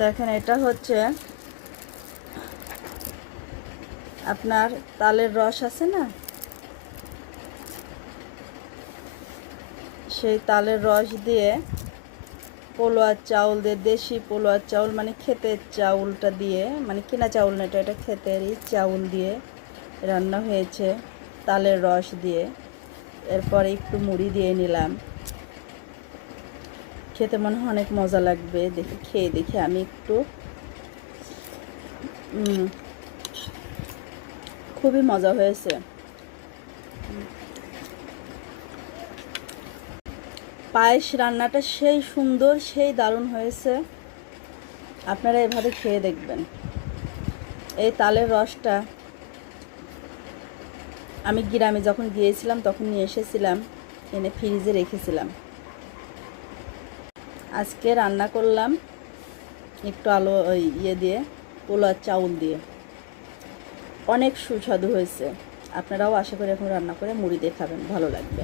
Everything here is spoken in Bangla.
দেখেন এটা হচ্ছে আপনার তালের রস আছে না, সেই তালের রস দিয়ে পোলোয়ার চাউল দিয়ে, দেশি পোলোয়ার চাউল মানে ক্ষেতের চাউলটা দিয়ে, মানে কেনা চাউল না, এটা ক্ষেতেরই চাউল দিয়ে রান্না হয়েছে তালের রস দিয়ে। এরপরে একটু মুড়ি দিয়ে নিলাম। খেতে মনে হয় অনেক মজা লাগবে, দেখি খেয়ে দেখি আমি একটু। খুবই মজা হয়েছে। পায়েস রান্নাটা সেই সুন্দর, সেই দারুণ হয়েছে। আপনারা এভাবে খেয়ে দেখবেন। এই তালের রসটা আমি গ্রামে যখন গিয়েছিলাম তখন নিয়ে এসেছিলাম, এনে ফ্রিজে রেখেছিলাম। আজকে রান্না করলাম একটু আলু দিয়ে, পোলাও চাউল দিয়ে। অনেক সুস্বাদু হয়েছে। আপনারাও আশা করি এখন রান্না করে মুড়ি দিয়ে খাবেন, ভালো লাগবে।